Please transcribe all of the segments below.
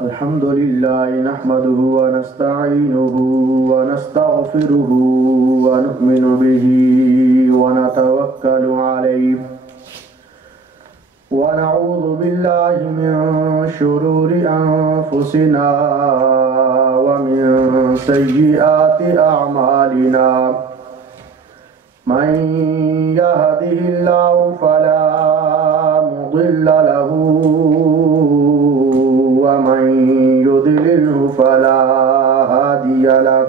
الحمد لله نحمده ونستعينه ونستغفره ونؤمن به ونتوكل عليه ونعوذ بالله من شرور أنفسنا ومن سيئات أعمالنا من يهده الله فلا مضل له ومن يضلله فلا هادي له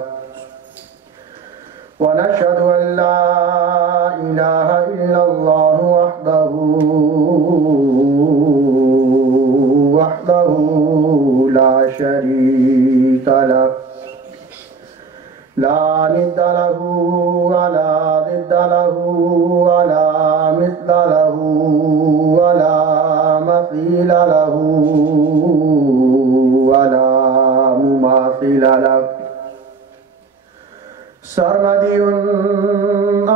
ونشهد أن لا إله إلا الله وحده لا شريك له لا ند له ولا ضد له ولا مثل له ولا مثيل له ولا مماثل له سرمدي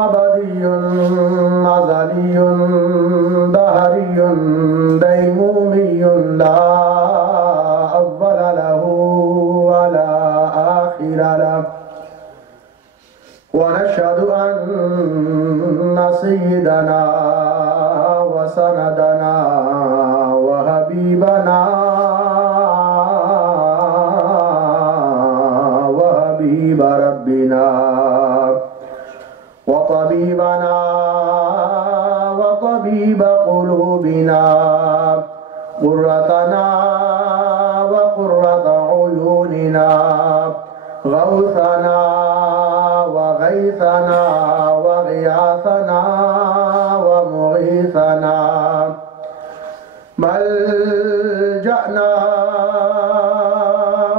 أبدي أزلي دهري ديمومي لا أول له ولا آخر له ونشهد أن سيدنا وسندنا وحبيبنا وحبيب ربنا وطبيبنا وطبيب قلوبنا قرتنا وقرة عيوننا غوثنا وغيثنا وغياثنا ومغيثنا ملجأنا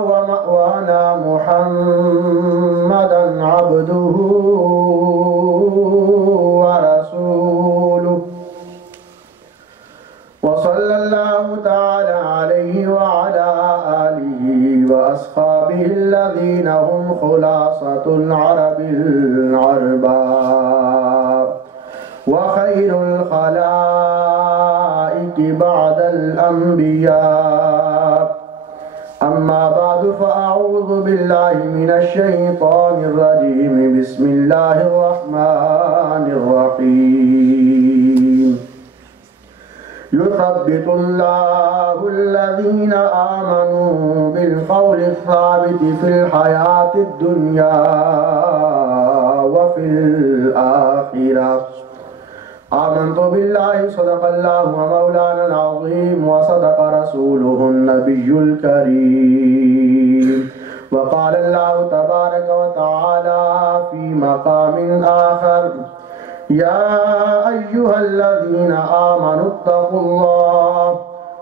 ومأوانا محمدا عبده ورسوله وصلى الله تعالى عليه وعلى آله وأصحابه الذين هم خلاصة العرب العرباء وخير الخلائق بعد الأنبياء أما بعد فأعوذ بالله من الشيطان الرجيم بسم الله الرحمن الرحيم يثبت الله الذين آمنوا بالقول الثابت في الحياة الدنيا وفي الآخرة آمنت بالله صدق الله مولانا العظيم وصدق رسوله النبي الكريم وقال الله تبارك وتعالى في مقام آخر يا أيها الذين آمنوا اتقوا الله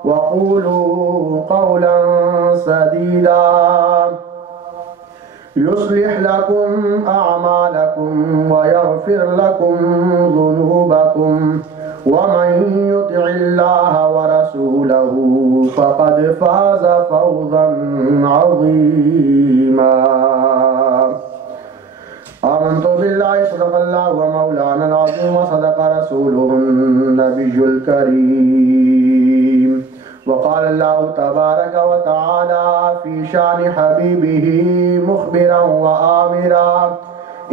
وقولوا قولا سديدا يصلح لكم أعمالكم ويغفر لكم ذنوبكم ومن يطع الله ورسوله فقد فاز فوزا عظيما آمنت بالله صدق الله ومولانا العظيم وصدق رسوله النبي الكريم وقال الله تبارك وتعالى في شان حبيبه مخبرا وآمرا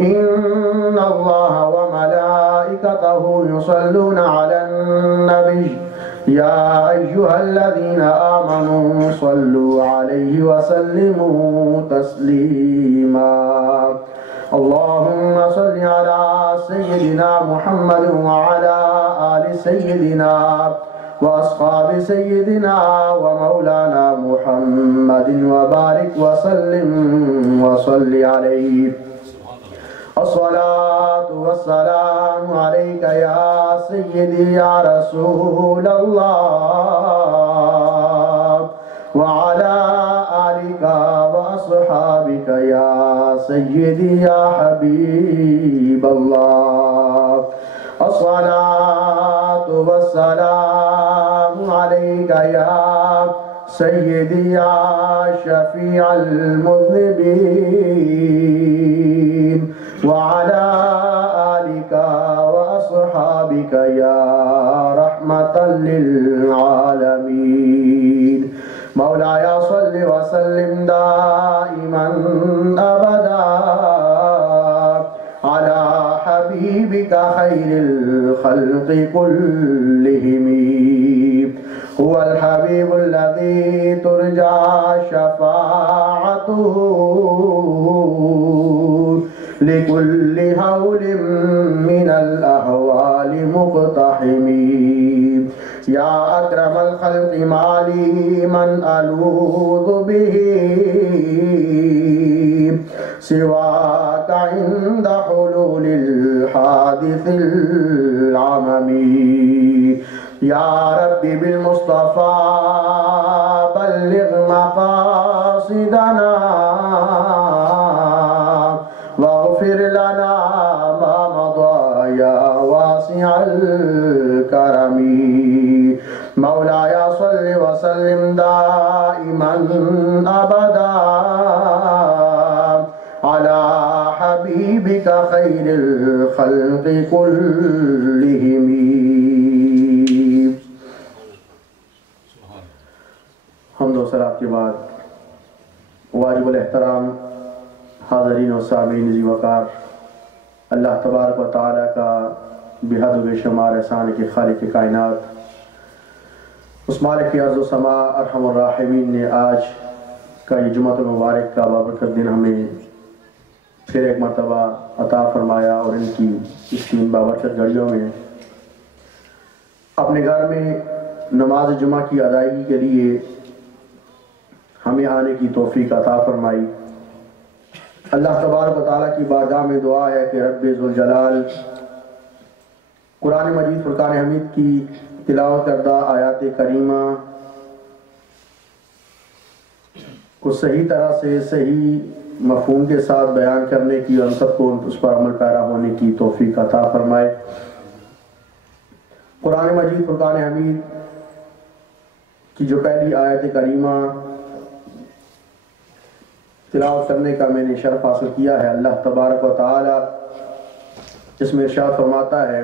إن الله وملائكته يصلون على النبي يا أيها الذين آمنوا صلوا عليه وسلموا تسليما اللهم صل على سيدنا محمد وعلى آل سيدنا وأصحاب سيدنا ومولانا محمد وبارك وسلم وصل عليه الصلاة والسلام عليك يا سيدي يا رسول الله وعلى آلك وأصحابك يا سيدي يا حبيب الله الصلاة والسلام عليك يا سيدي يا شفيع المذنبين وعلى آلك وأصحابك يا رحمة للعالمين حبيبك خير الخلق كلهم هو الحبيب الذي ترجى شفاعته لكل هول من الأهوال مقتحم يا أكرم الخلق ما لي من ألوذ به سواك عند حلول الحادث العممي يا ربي بالمصطفى بلغ مقاصدنا واغفر لنا ما مضى يا واسع الكرم مولاي صل وسلم دائما أبدا على حبيبك خير الخلق كلهم. حمد و صلاۃ کے بعد واجب الاحترام حاضرین و سامعین ذی وقار اللہ تبارک و تعالیٰ کا بحد و بے شمار احسان کے خالق کائنات اس مالک ارض و سما ارحم الراحمین نے آج کا یہ جمعۃ المبارک کا بابرکت دن ہمیں پھر ایک مرتبہ عطا فرمایا اور ان کی اس تین بابرکت گھڑیوں میں اپنے گھر میں نماز جمعہ کی ادائیگی کے لیے ہمیں آنے کی توفیق عطا فرمائی. اللہ تبارک و تعالیٰ کی بارگاہ میں دعا ہے کہ رب ذوالجلال قرآن مجید فرقان حمید کی تلاوت کردہ آیات کریمہ کو صحیح طرح سے صحیح مفہوم کے ساتھ بیان کرنے کی اور سب کو اس پر عمل پیرا ہونے کی توفیق عطا فرمائے. قرآن مجید فرقان حمید کی جو پہلی آیت کریمہ تلاوت کرنے کا میں نے شرف حاصل کیا ہے، اللہ تبارک و تعالی اس میں ارشاد فرماتا ہے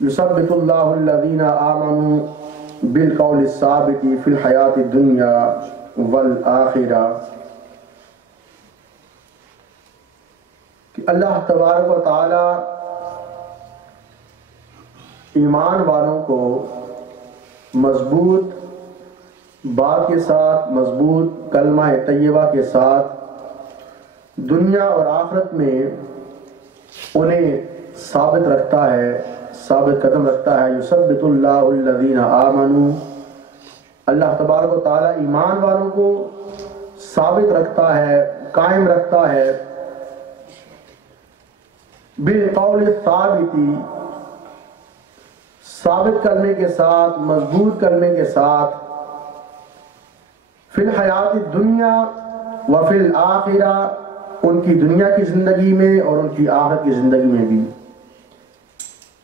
یثبت اللہ الذین آمنوا بالقول الثابت فی الحیات الدنیا والآخرہ، کہ اللہ تبارک و تعالی ایمان والوں کو مضبوط بات کے ساتھ، مضبوط کلمہ طیبہ کے ساتھ دنیا اور آخرت میں انہیں ثابت رکھتا ہے، ثابت قدم رکھتا ہے. یثبت اللہ الذین آمنوا، اللہ تبارک و تعالی ایمان والوں کو ثابت رکھتا ہے، قائم رکھتا ہے بالقول الثابت، ثابت کرنے کے ساتھ، مضبوط کرنے کے ساتھ، فی الحیات الدنیا وفی الآخرہ، ان کی دنیا کی زندگی میں اور ان کی آخرت کی زندگی میں بھی.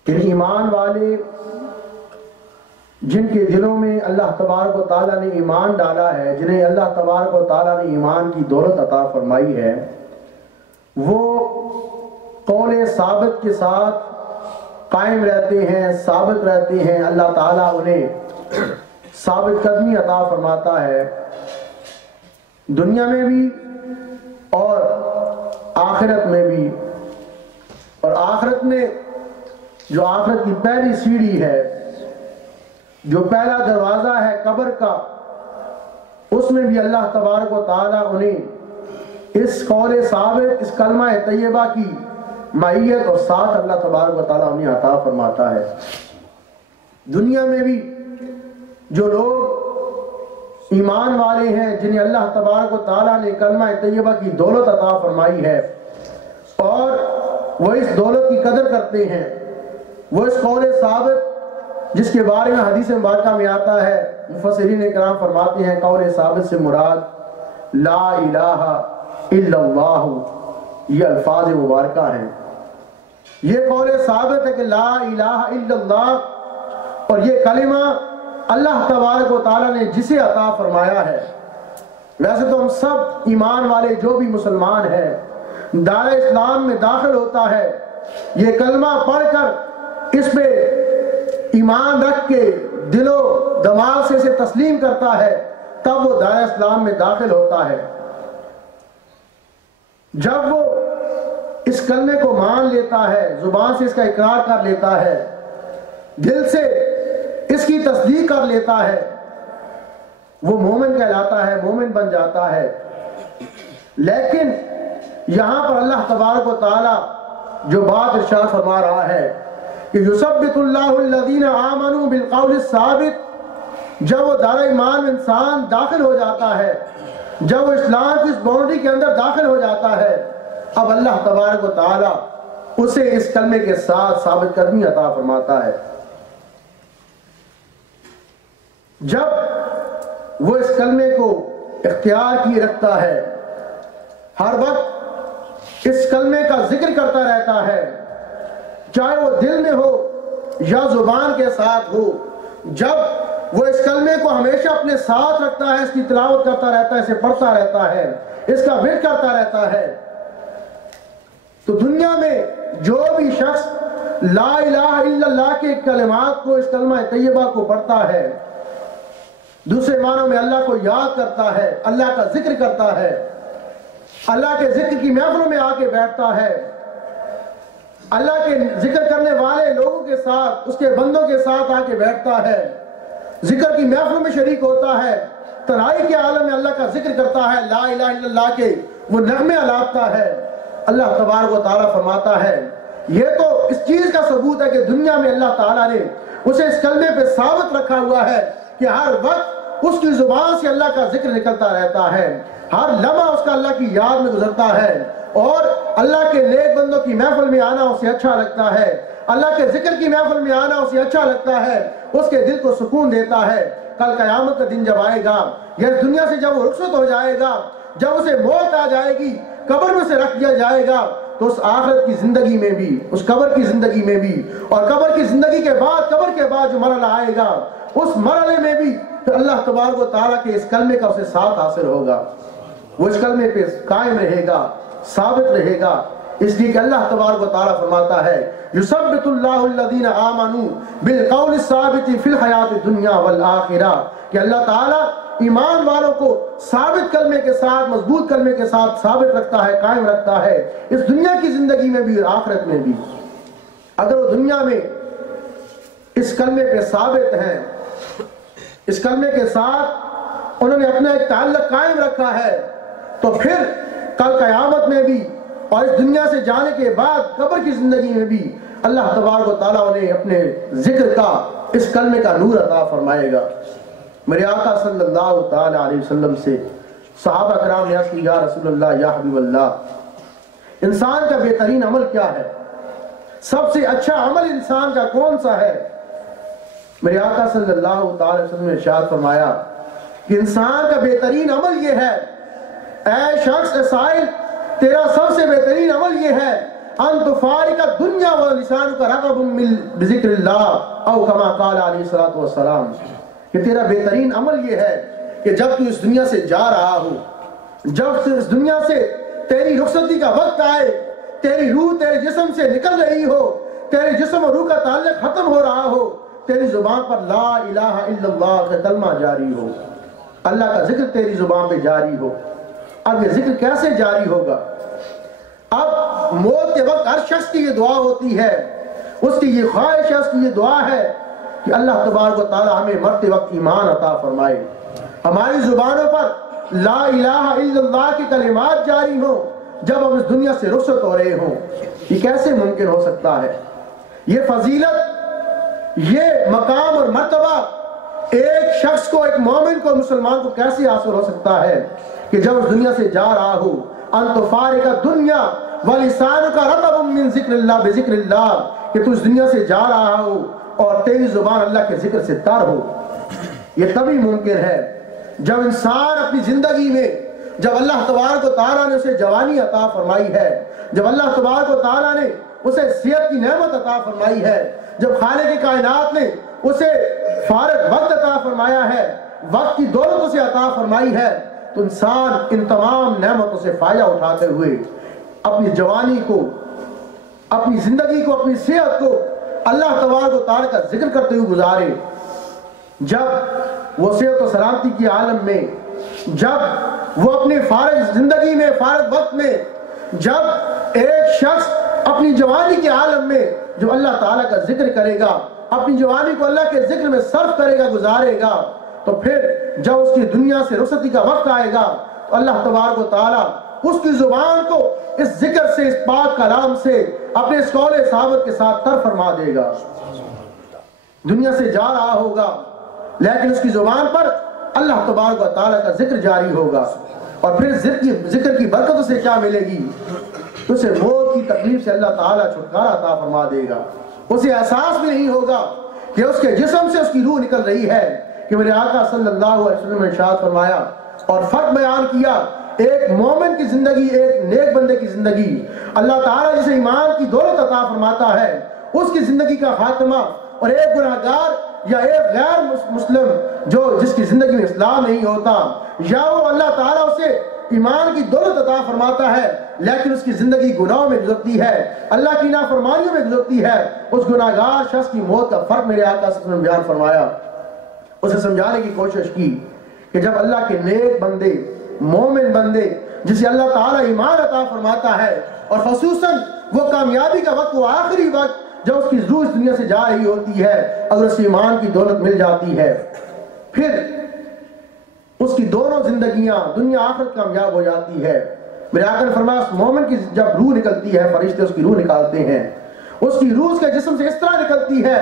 کہ ایمان والے جن کے دلوں میں اللہ تبارک و تعالیٰ نے ایمان ڈالا ہے، جنہیں اللہ تبارک و تعالیٰ نے ایمان کی دولت عطا فرمائی ہے، وہ قول ثابت کے ساتھ قائم رہتے ہیں، ثابت رہتے ہیں. اللہ تعالیٰ انہیں ثابت قدمی عطا فرماتا ہے دنیا میں بھی اور آخرت میں بھی. اور آخرت میں جو آخرت کی پہلی سیڑھی ہے، جو پہلا دروازہ ہے قبر کا، اس میں بھی اللہ تبارک و تعالیٰ انہیں اس قول ثابت، اس کلمہ طیبہ کی معیت اور ساتھ اللہ تبارک و تعالیٰ انہیں عطا فرماتا ہے. دنیا میں بھی جو لوگ ایمان والے ہیں، جنہیں اللہ تبارک و تعالیٰ نے کلمہ طیبہ کی دولت عطا فرمائی ہے اور وہ اس دولت کی قدر کرتے ہیں، وہ اس قول ثابت جس کے بارے میں حدیث مبارکہ میں آتا ہے، مفسرین کرام فرماتے ہیں قول ثابت سے مراد لا الہ الا اللہ، یہ الفاظ مبارکہ ہیں. یہ قول ثابت ہے کہ لا الہ الا اللہ، اور یہ کلمہ اللہ تبارک و تعالیٰ نے جسے عطا فرمایا ہے. ویسے تو ہم سب ایمان والے جو بھی مسلمان ہیں، دائرہ اسلام میں داخل ہوتا ہے، یہ کلمہ پڑھ کر اس پہ ایمان رکھ کے دل و دماغ سے اسے تسلیم کرتا ہے، تب وہ دائرہ اسلام میں داخل ہوتا ہے. جب وہ اس کلمے کو مان لیتا ہے، زبان سے اس کا اقرار کر لیتا ہے، دل سے اس کی تصدیق کر لیتا ہے، وہ مومن کہلاتا ہے، مومن بن جاتا ہے۔ لیکن یہاں پر اللہ تبارک و تعالی جو بات ارشاد فرما رہا ہے کہ یثبت اللہ الذین آمنوا بالقول الثابت، جب وہ دار ایمان میں انسان داخل ہو جاتا ہے، جب وہ اسلام کی اس باؤنڈری کے اندر داخل ہو جاتا ہے، اب اللہ تبارک و تعالی اسے اس کلمے کے ساتھ ثابت قدمی عطا فرماتا ہے۔ جب وہ اس کلمے کو اختیار کی رکھتا ہے، ہر وقت اس کلمے کا ذکر کرتا رہتا ہے، چاہے وہ دل میں ہو یا زبان کے ساتھ ہو، جب وہ اس کلمے کو ہمیشہ اپنے ساتھ رکھتا ہے، اس کی تلاوت کرتا رہتا ہے، اسے پڑھتا رہتا ہے، اس کا ورد کرتا رہتا ہے، تو دنیا میں جو بھی شخص لا الہ الا اللہ کے کلمات کو، اس کلمہ طیبہ کو پڑھتا ہے، دوسرے معنوں میں اللہ کو یاد کرتا ہے، اللہ کا ذکر کرتا ہے، اللہ کے ذکر کی محفلوں میں آ کے بیٹھتا ہے، اللہ کے ذکر کرنے والے لوگوں کے ساتھ، اس کے بندوں کے ساتھ آ کے بیٹھتا ہے، ذکر کی محفلوں میں شریک ہوتا ہے، تنہائی کے عالم میں اللہ کا ذکر کرتا ہے، لا الہ الا اللہ کے وہ نغمے الاپتا ہے، اللہ تبارک و تعالیٰ فرماتا ہے یہ تو اس چیز کا ثبوت ہے کہ دنیا میں اللہ تعالیٰ نے اسے اس کلمے پہ ثابت رکھا ہوا ہے کہ ہر وقت اس کی زبان سے اللہ کا ذکر نکلتا رہتا ہے، ہر لمحہ اس کا اللہ کی یاد میں گزرتا ہے، اور اللہ کے نیک بندوں کی محفل میں آنا اسے اچھا لگتا ہے، اللہ کے ذکر کی محفل میں آنا اسے اچھا لگتا ہے، اس کے دل کو سکون دیتا ہے۔ کل قیامت کا دن جب آئے گا، یا اس دنیا سے جب وہ رخصت ہو جائے گا، جب اسے موت آ جائے گی، قبر میں سے رکھ دیا جائے گا، تو اس آخرت کی زندگی میں بھی، اس قبر کی زندگی میں بھی، اور قبر کی زندگی کے بعد، قبر کے بعد جو مرحلہ آئے گا، اس مرحلے میں بھی پھر اللہ تبارک و تعالیٰ کے اس کلمے کا اسے ساتھ حاصل ہوگا، وہ اس کلمے پہ قائم رہے گا، ثابت رہے گا۔ اس لیے کہ اللہ تبارک و تعالیٰ فرماتا ہے یثبت اللہ الذین آمنوا بالقول الثابت فی الحیات الدنیا والآخرہ، کہ اللہ تعالیٰ ایمان والوں کو ثابت کلمے کے ساتھ، مضبوط کلمے کے ساتھ ثابت رکھتا ہے، قائم رکھتا ہے، اس دنیا کی زندگی میں بھی اور آخرت میں بھی۔ اگر وہ دنیا میں اس کلمے پہ ثابت ہیں، اس کلمے کے ساتھ انہوں نے اپنا ایک تعلق قائم رکھا ہے، تو پھر کل قیامت میں بھی اور اس دنیا سے جانے کے بعد قبر کی زندگی میں بھی اللہ تبارک و تعالیٰ انہیں اپنے ذکر کا، اس کلمے کا نور عطا فرمائے گا۔ میرے آقا صلی اللہ تعالی علیہ وسلم سے صحابہ کرام نے عرض کی یا رسول اللہ، یا حبیب اللہ، انسان کا بہترین عمل کیا ہے؟ سب سے اچھا عمل انسان کا کون سا ہے؟ میرے آقا صلی اللہ تعالی وسلم نے ارشاد فرمایا کہ انسان کا بہترین عمل یہ ہے، اے شخص، اے سائل، تیرا سب سے بہترین عمل یہ ہے ان تفارق الدنیا ولسانک رغب بذکر اللہ، او کما قال علیہ الصلوۃ والسلام، کہ تیرا بہترین عمل یہ ہے کہ جب تو اس دنیا سے جا رہا ہو، جب اس دنیا سے تیری رخصتی کا وقت آئے، تیری روح تیرے جسم سے نکل رہی ہو، تیرے جسم اور روح کا تعلق ختم ہو رہا ہو، تیری زبان پر لا الہ الا اللہ کا کلمہ جاری ہو، اللہ کا ذکر تیری زبان پہ جاری ہو۔ اب یہ ذکر کیسے جاری ہوگا؟ اب موت کے وقت ہر شخص کی یہ دعا ہوتی ہے، اس کی یہ خواہش ہے، اس کی یہ دعا ہے کہ اللہ تبارک و تعالی ہمیں مرتے وقت ایمان عطا فرمائے، ہماری زبانوں پر لا الہ الا اللہ کی کلمات جاری ہوں جب ہم اس دنیا سے رخصت ہو رہے ہوں۔ یہ کیسے ممکن ہو سکتا ہے؟ یہ فضیلت، یہ مقام اور مرتبہ ایک شخص کو، ایک مومن کو، مسلمان کو کیسے حاصل ہو سکتا ہے کہ جب اس دنیا سے جا رہا ہو، ان تفارق الدنیا ولسانک رطب من ذکر اللہ بذکر اللہ، کہ تو اس دنیا سے جا رہا ہو اور تیری زبان اللہ کے ذکر سے تر ہو۔ یہ تبھی ممکن ہے جب انسان اپنی زندگی میں، جب اللہ تبارک و تعالیٰ نے اسے جوانی عطا فرمائی ہے، جب اللہ تبارک و تعالیٰ نے اسے صحت کی نعمت عطا فرمائی ہے، جب خالق کائنات نے اسے فارغ وقت عطا فرمایا ہے، وقت کی دولت اسے عطا فرمائی ہے، تو انسان ان تمام نعمتوں سے فائدہ اٹھاتے ہوئے اپنی جوانی کو، اپنی زندگی کو، اپنی صحت کو اللہ تبارک و تعالیٰ کا ذکر کرتے ہوئے گزارے۔ جب وہ صحت و سلامتی کی عالم میں، جب وہ اپنے فارغ زندگی میں، فارغ وقت میں جب ایک شخص اپنی جوانی کے عالم میں جو اللہ تعالیٰ کا ذکر کرے گا، اپنی جوانی کو اللہ کے ذکر میں صرف کرے گا، گزارے گا، تو پھر جب اس کی دنیا سے رخصتی کا وقت آئے گا تو اللہ تبارک و تعالیٰ اس کی زبان کو اس ذکر سے، اس پاک کلام سے اپنے اس قول ثابت کے ساتھ تر فرما دے گا۔ دنیا سے جا رہا ہوگا لیکن اس کی زبان پر اللہ تبارک و تعالیٰ کا ذکر جاری ہوگا، اور پھر ذکر کی برکت سے کیا ملے گی؟ اسے موت کی تکلیف سے اللہ تعالیٰ چھٹکارا عطا فرما دے گا۔ اسے احساس بھی نہیں ہوگا کہ اس کے جسم سے اس کی روح نکل رہی ہے، کہ میرے آقا صلی اللہ علیہ وسلم نے ارشاد فرمایا اور فرق بیان کیا، ایک مومن کی زندگی، ایک نیک بندے کی زندگی، اللہ تعالیٰ جسے ایمان کی دولت عطا فرماتا ہے اس کی زندگی کا خاتمہ، اور ایک گناہگار یا ایک غیر مسلم جس کی زندگی میں اسلام نہیں ہوتا، یا وہ اللہ تعالیٰ اسے ایمان کی دولت عطا فرماتا ہے لیکن اس کی زندگی گناہوں میں گزرتی ہے، اللہ کی نافرمانیوں میں گزرتی ہے، اس گناہگار شخص کی موت کا فرق میرے آقا صلی اللہ علیہ وسلم نے بیان فرمایا۔ اسے سمجھانے کی کوشش کی کہ جب اللہ کے نیک بندے، مومن بندے جسے اللہ تعالیٰ ایمان عطا فرماتا ہے، اور خصوصاً وہ کامیابی کا وقت، وہ آخری وقت جب اس کی روح اس دنیا سے جا رہی ہوتی ہے، اگر اس ایمان کی دولت مل جاتی ہے، پھر اس کی دونوں زندگیاں دنیا آخرت کامیاب ہو جاتی ہے۔ میرے آقا نے فرمایا اس مومن کی جب روح نکلتی ہے، فرشتے اس کی روح نکالتے ہیں، اس کی روح اس کے جسم سے اس طرح نکلتی ہے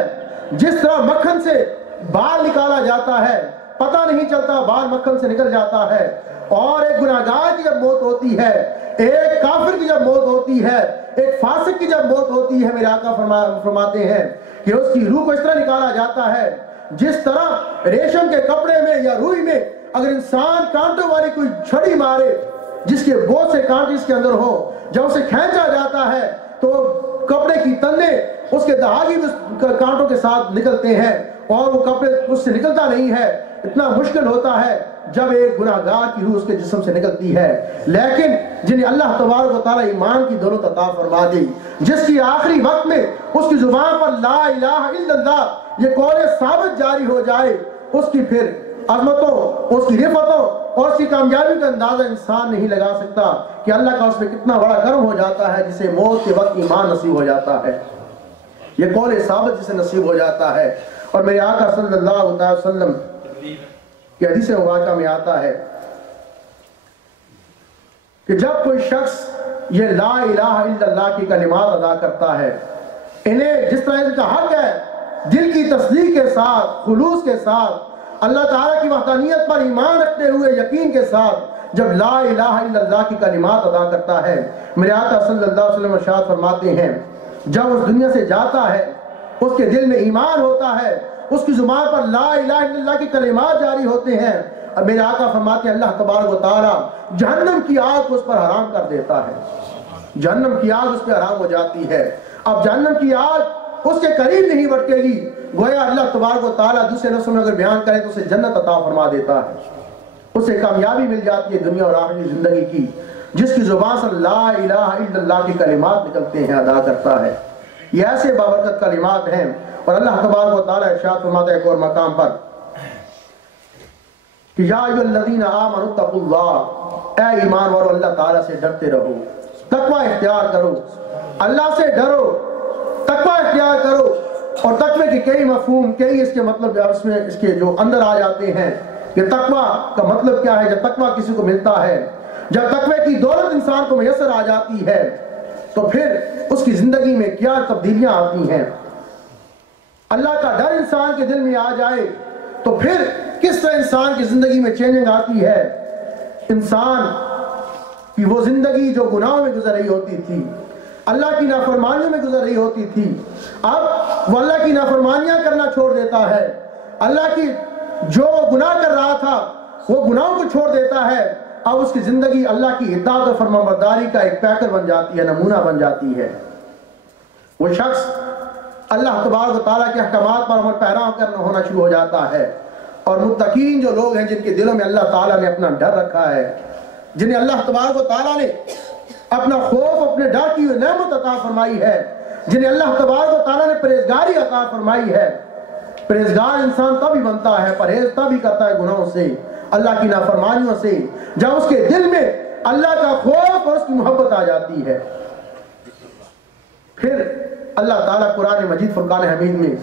جس طرح مکھن سے بال نکالا جاتا ہے، پتہ نہیں چلتا بال مکھن سے نکل جاتا ہے۔ اور ایک گناہگار کی جب موت ہوتی ہے، ایک کافر کی جب موت ہوتی ہے، ایک فاسق کی جب موت ہوتی ہے، میرے آقا فرماتے ہیں کہ اس کی روح کو اس طرح نکالا جاتا ہے جس طرح ریشم کے کپڑے میں یا روئی میں اگر انسان کانٹوں والی کوئی چھڑی مارے جس کے بہت سے کانٹے اس کے اندر ہو، جب اسے کھینچا جاتا ہے تو کپڑے کی تنے اس کے دہاگی کانٹوں کے ساتھ نکلتے ہیں اور وہ کپڑے اس سے نکلتا نہیں ہے۔ اتنا مشکل ہوتا ہے جب ایک گناہگار کی روح اس کے جسم سے نکلتی ہے، لیکن جنہیں اللہ تبارک و تعالیٰ ایمان کی دولت عطا فرما دی، جس کی آخری وقت میں اس کی زبان پر لا الہ الا اللہ یہ قول ثابت جاری ہو جائے، اس کی پھر عظمتوں، اس کی رفتوں اور اس کی کامیابی کا اندازہ انسان نہیں لگا سکتا کہ اللہ کا اس میں کتنا بڑا کرم ہو جاتا ہے جسے موت کے وقت ایمان نصیب ہو جاتا ہے، یہ قول ثابت جسے نصیب ہو جاتا ہے۔ اور میرے آقا صلی اللہ علیہ وسلم کہ حدیث مبارکہ میں آتا ہے کہ جب کوئی شخص یہ لا الہ الا اللہ کی کلمات ادا کرتا ہے، انہیں جس طرح ان کا حق ہے دل کی تصدیق کے ساتھ، خلوص کے ساتھ، اللہ تعالیٰ کی وحدانیت پر ایمان رکھتے ہوئے یقین کے ساتھ جب لا الہ الا اللہ کی کلمات ادا کرتا ہے، میرے آقا صلی اللہ علیہ وسلم ارشاد فرماتے ہیں جب اس دنیا سے جاتا ہے اس کے دل میں ایمان ہوتا ہے، اس کی زبان پر لا الہ الا اللہ کی کلمات جاری ہوتے ہیں، اور میرے آقا فرماتے ہیں اللہ تبارک و تعالیٰ جہنم کی آگ کو اس پر حرام کر دیتا ہے، جہنم کی آگ اس پہ حرام ہو جاتی ہے۔ اب جہنم کی آگ اس کے قریب نہیں بڑھتے گی، گویا اللہ تبارک و تعالیٰ دوسرے لفظوں میں اگر بیان کرے تو اسے جنت عطا فرما دیتا ہے، اسے کامیابی مل جاتی ہے دنیا اور آخرت زندگی کی، جس کی زبان سے لا الہ الا اللہ کی کلمات نکلتے ہیں، ادا کرتا ہے۔ یہ ایسے بابرکت کلمات ہیں، اور اللہ تبارک و تعالیٰ ارشاد فرماتا ہے ایک اور مقام پر کہ یا ایھا الذین آمنوا اتقوا اللہ، اے ایمان والو اللہ تعالیٰ سے ڈرتے رہو، تقوی اختیار کرو، اللہ سے ڈرو، تقوی اختیار کرو۔ اور تقوی کے کئی مفہوم، کئی اس کے مطلب اس میں اس کے جو اندر آ جاتے ہیں کہ تقوی کا مطلب کیا ہے۔ جب تقوی کسی کو ملتا ہے، جب تقوی کی دولت انسان کو میسر آ جاتی ہے تو پھر اس کی زندگی میں کیا تبدیلیاں آتی ہیں۔ اللہ کا ڈر انسان کے دل میں آ جائے تو پھر کس طرح انسان کی زندگی میں چینجنگ آتی ہے۔ انسان کی وہ زندگی جو گناہوں میں گزر رہی ہوتی تھی، اللہ کی نافرمانیوں میں گزر رہی ہوتی تھی، اب وہ اللہ کی نافرمانیاں کرنا چھوڑ دیتا ہے، اللہ کی جو گناہ کر رہا تھا وہ گناہوں کو چھوڑ دیتا ہے، اب اس کی زندگی اللہ کی اطاعت و فرمانبرداری کا ایک پیکر بن جاتی ہے، نمونہ بن جاتی ہے۔ وہ شخص اللہ تبارک و تعالیٰ کے احکامات پر عمل پیرا کرنا ہونا شروع ہو جاتا ہے، اور متقین جو لوگ ہیں جن کے دلوں میں اللہ تعالیٰ نے اپنا ڈر رکھا ہے، جنہیں اللہ تبارک و تعالیٰ نے اپنا خوف، اپنے ڈر کی نعمت عطا فرمائی ہے، جنہیں اللہ تبارک و تعالیٰ نے پرہیزگاری عطا فرمائی ہے۔ پرہیزگار انسان تبھی بنتا ہے، پرہیز تبھی کرتا ہے گناہوں سے، اللہ کی نافرمانیوں سے، جب اس کے دل میں اللہ کا خوف خوف اور اس کی محبت آ جاتی ہے۔ پھر اللہ تعالیٰ قرآن مجید فرقان حمید میں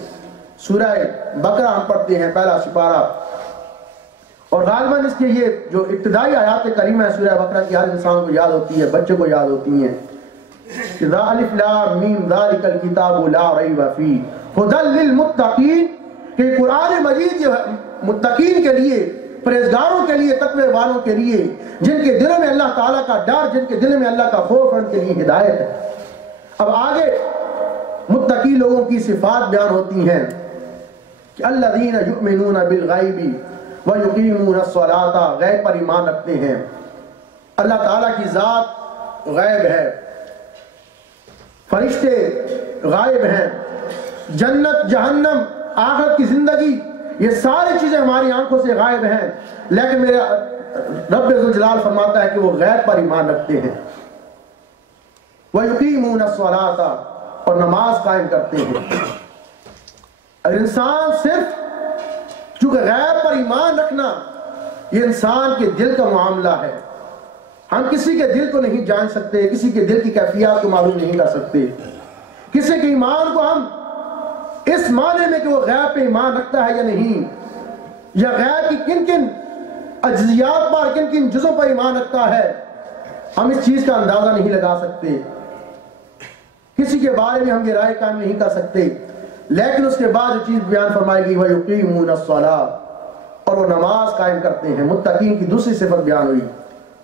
سورہ بقرہ ہم پڑھتے ہیں، پہلا سپارہ، اور غالباً اس کے یہ جو ابتدائی آیات کریمہ ہے سورہ بقرہ کی ہر انسان کو یاد ہوتی ہے، بچے کو یاد ہوتی ہیں کہ الف لام میم ذالک الکتاب لا ریب فیہ ھدی للمتقین، کہ قرآن مجید جو ہے متقین کے لیے، پرہیزگاروں کے لیے، تقوی والوں کے لیے، جن کے دلوں میں اللہ تعالیٰ کا ڈر، جن کے دلوں میں اللہ کا خوف ہے، ان کے لیے ہدایت ہے۔ اب آگے متقی لوگوں کی صفات بیان ہوتی ہیں کہ الذین یؤمنون بالغیب ویقیمون الصلاۃ، غیب پر ایمان رکھتے ہیں۔ اللہ تعالیٰ کی ذات غیب ہے، فرشتے غائب ہیں، جنت، جہنم، آخرت کی زندگی، یہ ساری چیزیں ہماری آنکھوں سے غائب ہیں، لیکن میرا رب ذوالجلال فرماتا ہے کہ وہ غیب پر ایمان رکھتے ہیں۔ وَيُقِيمُونَ الصَّلَاةَ، اور نماز قائم کرتے ہیں۔ اگر انسان صرف چونکہ غیب پر ایمان رکھنا یہ انسان کے دل کا معاملہ ہے، ہم کسی کے دل کو نہیں جان سکتے، کسی کے دل کی کیفیات کو معلوم نہیں کر سکتے، کسی کے ایمان کو ہم اس معنی میں کہ وہ غیب پہ ایمان رکھتا ہے یا نہیں، یا غیب کی کن کن اجزیات پر، کن کن جزوں پر ایمان رکھتا ہے، ہم اس چیز کا اندازہ نہیں لگا سکتے، کسی کے بارے میں ہم یہ رائے قائم نہیں کر سکتے۔ لیکن اس کے بعد جو چیز بیان فرمائے گی وَيُقِيمُونَ الصَّلَاةَ، اور وہ نماز قائم کرتے ہیں۔ متقین کی دوسری صفت بیان ہوئی،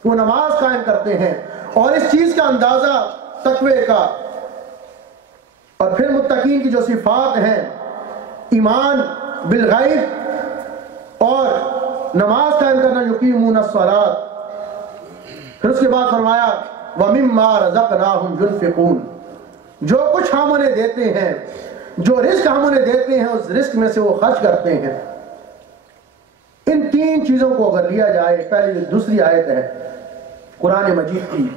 وہ نماز قائم کرتے ہیں، اور اس چیز کا اندازہ تقوی کا۔ اور پھر متقین کی جو صفات ہیں، ایمان بالغیب اور نماز قائم کرنا، یقیمون الصلاۃ۔ پھر اس کے بعد فرمایا وَمِمَّا رَزَقْنَاهُمْ يُنْفِقُونَ، جو کچھ ہم انہیں دیتے ہیں، جو رزق ہم انہیں دیتے ہیں، اس رزق میں سے وہ خرچ کرتے ہیں۔ ان تین چیزوں کو اگر لیا جائے، پہلی دوسری آیت ہے قرآن مجید کی،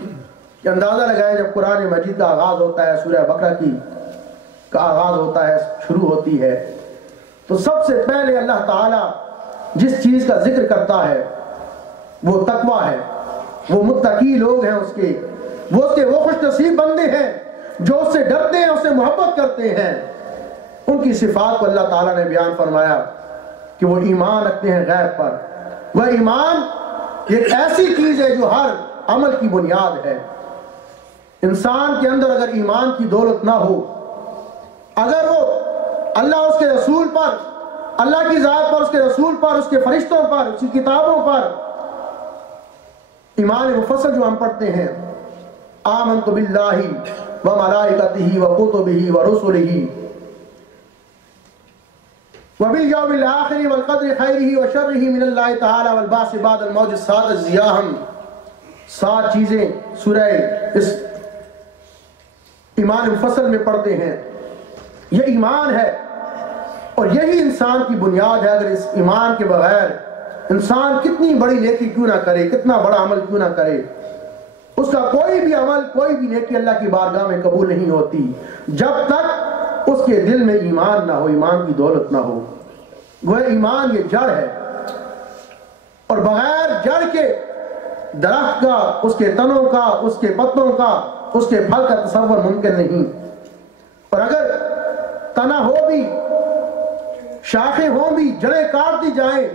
کہ اندازہ لگائیں جب قرآن مجید کا آغاز ہوتا ہے، سورہ بقرہ کی کا آغاز ہوتا ہے، شروع ہوتی ہے، تو سب سے پہلے اللہ تعالیٰ جس چیز کا ذکر کرتا ہے وہ تقویٰ ہے، وہ متقی لوگ ہیں اس کے، وہ خوش نصیب بندے ہیں جو اس سے ڈرتے ہیں، اس سے محبت کرتے ہیں۔ ان کی صفات کو اللہ تعالیٰ نے بیان فرمایا کہ وہ ایمان رکھتے ہیں غیب پر۔ وہ ایمان ایک ایسی چیز ہے جو ہر عمل کی بنیاد ہے۔ انسان کے اندر اگر ایمان کی دولت نہ ہو، اگر وہ اللہ، اس کے رسول پر، اللہ کی ذات پر، اس کے رسول پر، اس کے فرشتوں پر، اس کی کتابوں پر، ایمان مفصل جو ہم پڑھتے ہیں، آمنت باللہ وملائکتہ وکتبہ ورسلہ وبالیوم الآخر والقدر خیرہ وشرہ من اللہ تعالی والبعث بعد الموت، 7 اجزیاء، ہم 7 چیزیں سورہ اس ایمان مفصل میں پڑھتے ہیں۔ یہ ایمان ہے اور یہی انسان کی بنیاد ہے۔ اگر اس ایمان کے بغیر انسان کتنی بڑی نیکی کیوں نہ کرے، کتنا بڑا عمل کیوں نہ کرے، اس کا کوئی بھی عمل، کوئی بھی نیکی اللہ کی بارگاہ میں قبول نہیں ہوتی جب تک اس کے دل میں ایمان نہ ہو، ایمان کی دولت نہ ہو۔ وہ ایمان یہ جڑ ہے، اور بغیر جڑ کے درخت کا، اس کے تنوں کا، اس کے پتوں کا، اس کے پھل کا تصور ممکن نہیں۔ اور اگر تنا ہو بھی، شاخیں ہوں بھی، جڑیں کاٹ دی جائیں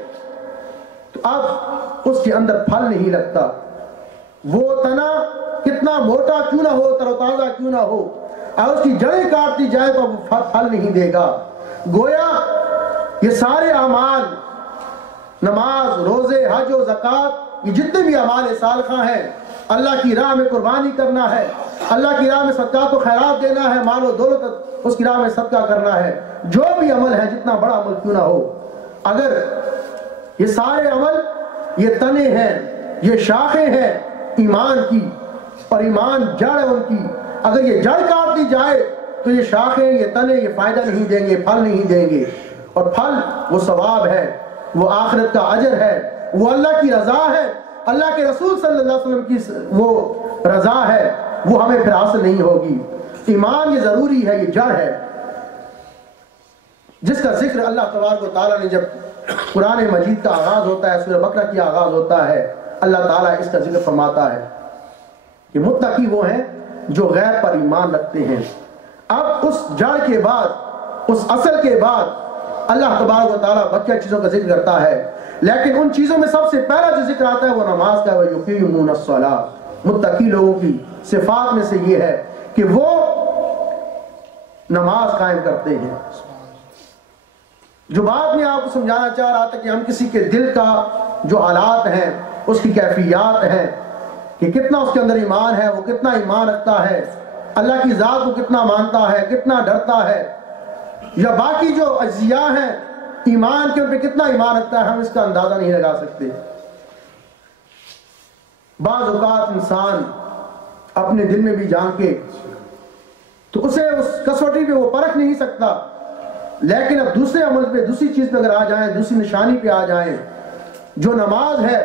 تو اب اس کے اندر پھل نہیں لگتا۔ وہ تنا کتنا موٹا کیوں نہ ہو، تر و تازہ کیوں نہ ہو، اگر اس کی جڑیں کاٹ دی جائے تو وہ پھل نہیں دے گا۔ گویا یہ سارے اعمال، نماز، روزے، حج و زکوٰۃ، یہ جتنے بھی اعمال صالحہ ہیں، اللہ کی راہ میں قربانی کرنا ہے، اللہ کی راہ میں صدقات و خیرات دینا ہے، مال و دولت اس کی راہ میں صدقہ کرنا ہے، جو بھی عمل ہے، جتنا بڑا عمل کیوں نہ ہو، اگر یہ سارے عمل، یہ تنے ہیں، یہ شاخیں ہیں ایمان کی، اور ایمان جڑ ہے ان کی، اگر یہ جڑ کاٹ دی جائے تو یہ شاخیں، یہ تنے، یہ فائدہ نہیں دیں گے، پھل نہیں دیں گے۔ اور پھل وہ ثواب ہے، وہ آخرت کا اجر ہے، وہ اللہ کی رضا ہے، اللہ کے رسول صلی اللہ علیہ وسلم کی وہ رضا ہے، وہ ہمیں پھر حاصل نہیں ہوگی۔ ایمان یہ ضروری ہے، یہ جڑ ہے جس کا ذکر اللہ تبارک و تعالیٰ نے جب قرآن مجید کا آغاز ہوتا ہے، سورہ بقرہ کی آغاز ہوتا ہے، اللہ تعالیٰ اس کا ذکر فرماتا ہے کہ متقی وہ ہیں جو غیب پر ایمان رکھتے ہیں۔ اب اس جڑ کے بعد، اس اصل کے بعد اللہ تبارک و تعالیٰ بقیہ چیزوں کا ذکر کرتا ہے، لیکن ان چیزوں میں سب سے پہلا جو ذکر آتا ہے وہ نماز کا ہے۔ وَيُقِيمُونَ الصَّلَاةَ، متقی لوگوں کی صفات میں سے یہ ہے کہ وہ نماز قائم کرتے ہیں۔ جو بات میں آپ کو سمجھانا چاہ رہا تھا کہ ہم کسی کے دل کا جو حالات ہیں، اس کی کیفیات ہیں کہ کتنا اس کے اندر ایمان ہے، وہ کتنا ایمان رکھتا ہے، اللہ کی ذات کو کتنا مانتا ہے، کتنا ڈرتا ہے، یا باقی جو اجزیاء ہیں ایمان کے ان پہ کتنا ایمان رکھتا ہے، ہم اس کا اندازہ نہیں لگا سکتے۔ بعض اوقات انسان اپنے دل میں بھی جان کے تو اسے اس کسوٹی پہ وہ پرکھ نہیں سکتا، لیکن اب دوسرے عمل پہ، دوسری چیز پہ اگر آ جائیں، دوسری نشانی پہ آ جائیں جو نماز ہے،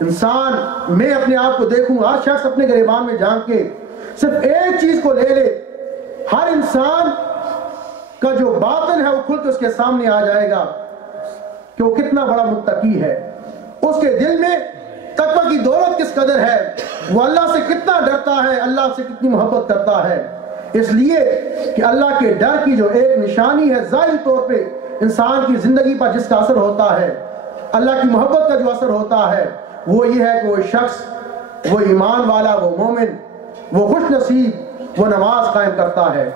انسان میں اپنے آپ کو دیکھوں، ہر شخص اپنے گریبان میں جان کے صرف ایک چیز کو لے لے، ہر انسان کا جو باطن ہے وہ کھل کے اس کے سامنے آ جائے گا کہ وہ کتنا بڑا متقی ہے، اس کے دل میں تقوی کی دولت کس قدر ہے، وہ اللہ سے کتنا ڈرتا ہے، اللہ سے کتنی محبت کرتا ہے۔ اس لیے کہ اللہ کے ڈر کی جو ایک نشانی ہے ظاہری طور پہ انسان کی زندگی پر جس کا اثر ہوتا ہے، اللہ کی محبت کا جو اثر ہوتا ہے، وہ یہ ہے کہ وہ شخص، وہ ایمان والا، وہ مومن، وہ خوش نصیب، وہ نماز قائم کرتا ہے۔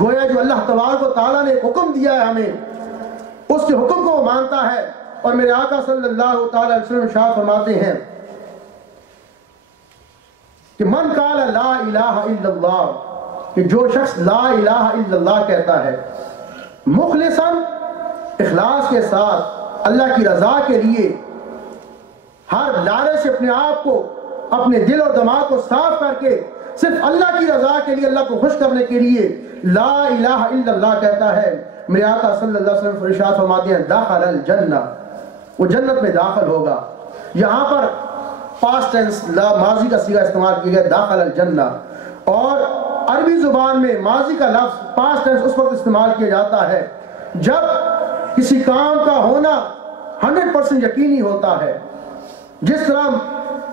گویا جو اللہ تبارک و تعالیٰ نے حکم دیا ہے ہمیں، اس کے حکم کو وہ مانتا ہے، اور میرے آقا صلی اللہ تعالی علیہ وسلم ارشاد فرماتے ہیں کہ من قال لا الہ الا اللہ، کہ جو شخص لا الہ الا اللہ کہتا ہے مخلصاً، اخلاص کے ساتھ، اللہ کی رضا کے لیے، ہر لالے سے اپنے آپ کو، اپنے دل اور دماغ کو صاف کر کے صرف اللہ کی رضا کے لیے، اللہ کو خوش کرنے کے لیے لا الہ الا اللہ کہتا ہے، میرے آقا صلی اللہ علیہ وسلم ارشاد فرماتے ہیں دخل الجنہ، وہ جنت میں داخل ہوگا۔ یہاں پر پاسٹ ٹینس، ماضی کا صیغہ استعمال کیا گیا داخل الجنہ، اور عربی زبان میں ماضی کا لفظ پاسٹ ٹینس اس وقت استعمال کیا جاتا ہے جب کسی کام کا ہونا 100% یقینی ہوتا ہے۔ جس طرح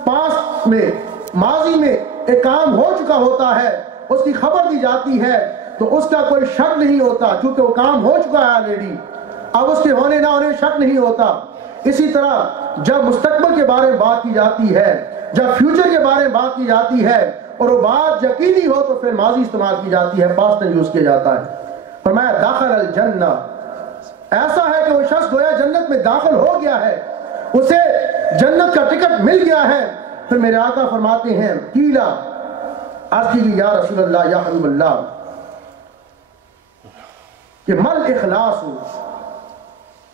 پاسٹ میں، ماضی میں ایک کام ہو چکا ہوتا ہے، اس کی خبر دی جاتی ہے تو اس کا کوئی شک نہیں ہوتا، کیونکہ وہ کام ہو چکا ہے آلریڈی، اب اس کے ہونے نہ ہونے شک نہیں ہوتا۔ اسی طرح جب مستقبل کے بارے میں بات کی جاتی ہے، جب فیوچر کے بارے میں بات کی جاتی ہے اور وہ بات یقینی ہو تو پھر ماضی استعمال کی جاتی ہے، پاسٹ ٹینس یوز کیا جاتا ہے۔ فرمایا داخل الجنہ، ایسا ہے کہ وہ شخص گویا جنت میں داخل ہو گیا ہے، اسے جنت کا ٹکٹ مل گیا ہے۔ پھر میرے آقا فرماتے ہیں قیلا، عرض کی یا رسول اللہ، یا حبیب اللہ، کہ مل اخلاص،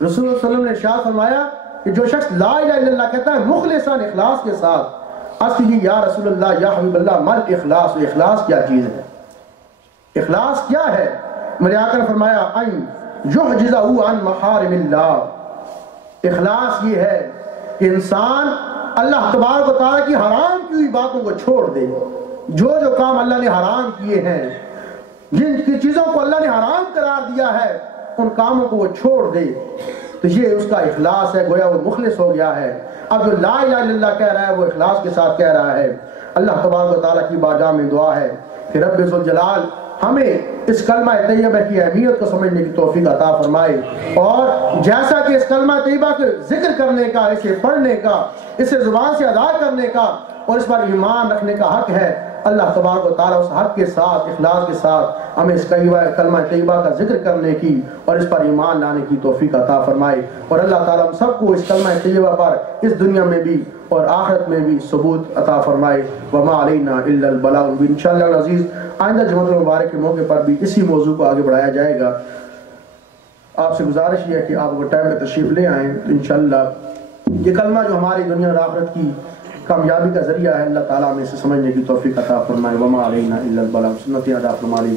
رسول اللہ صلی اللہ علیہ وسلم نے ارشاد فرمایا کہ جو شخص لا الہ الا اللہ کہتا ہے مخلصاً، اخلاص کے ساتھ، عرض کی یا رسول اللہ، یا حبیب اللہ، مل اخلاص، اخلاص کیا چیز ہے، اخلاص کیا ہے؟ میرے آقا نے فرمایا ان یحجزہ عن محارم اللہ، اخلاص یہ ہے کہ انسان اللہ تبارک و تعالیٰ کی حرام کی ہوئی باتوں کو چھوڑ دے، جو کام اللہ نے حرام کیے ہیں، جن کی چیزوں کو اللہ نے حرام قرار دیا ہے، ان کاموں کو وہ چھوڑ دے، تو یہ اس کا اخلاص ہے، گویا وہ مخلص ہو گیا ہے۔ اب جو لا الہ الا اللہ کہہ رہا ہے وہ اخلاص کے ساتھ کہہ رہا ہے۔ اللہ تبارک و تعالیٰ کی بارگاہ میں دعا ہے کہ رب ذوالجلال ہمیں اس کلمہ طیبہ کی اہمیت کو سمجھنے کی توفیق عطا فرمائے، اور جیسا کہ اس کلمہ طیبہ کے ذکر کرنے کا، اسے پڑھنے کا، اسے زبان سے ادا کرنے کا اور اس پر ایمان رکھنے کا حق ہے، اللہ تبارک و تعالیٰ اس حق کے ساتھ، اخلاص کے ساتھ ہمیں اس کلمہ طیبہ کا ذکر کرنے کی اور اس پر ایمان لانے کی توفیق عطا فرمائے، اور اللہ تعالیٰ ہم سب کو اس کلمہ طیبہ پر اس دنیا میں بھی اور آخرت میں بھی ثبوت عطا فرمائے۔ وما علینا الا البلاغ المبین۔ انشاءاللہ العزیز آئندہ جمعۃ المبارک کے موقع پر بھی اسی موضوع کو آگے بڑھایا جائے گا۔ آپ سے گزارش یہ ہے کہ آپ اگر ٹائم میں تشریف لے آئیں تو انشاءاللہ یہ کلمہ جو ہماری دنیا اور آخرت کی کامیابی کا ذریعہ ہے، اللہ تعالیٰ ہمیں اسے سمجھنے کی توفیق عطا فرمائے۔ وما علینا الا البلاغ، سنت ادا فرمائے۔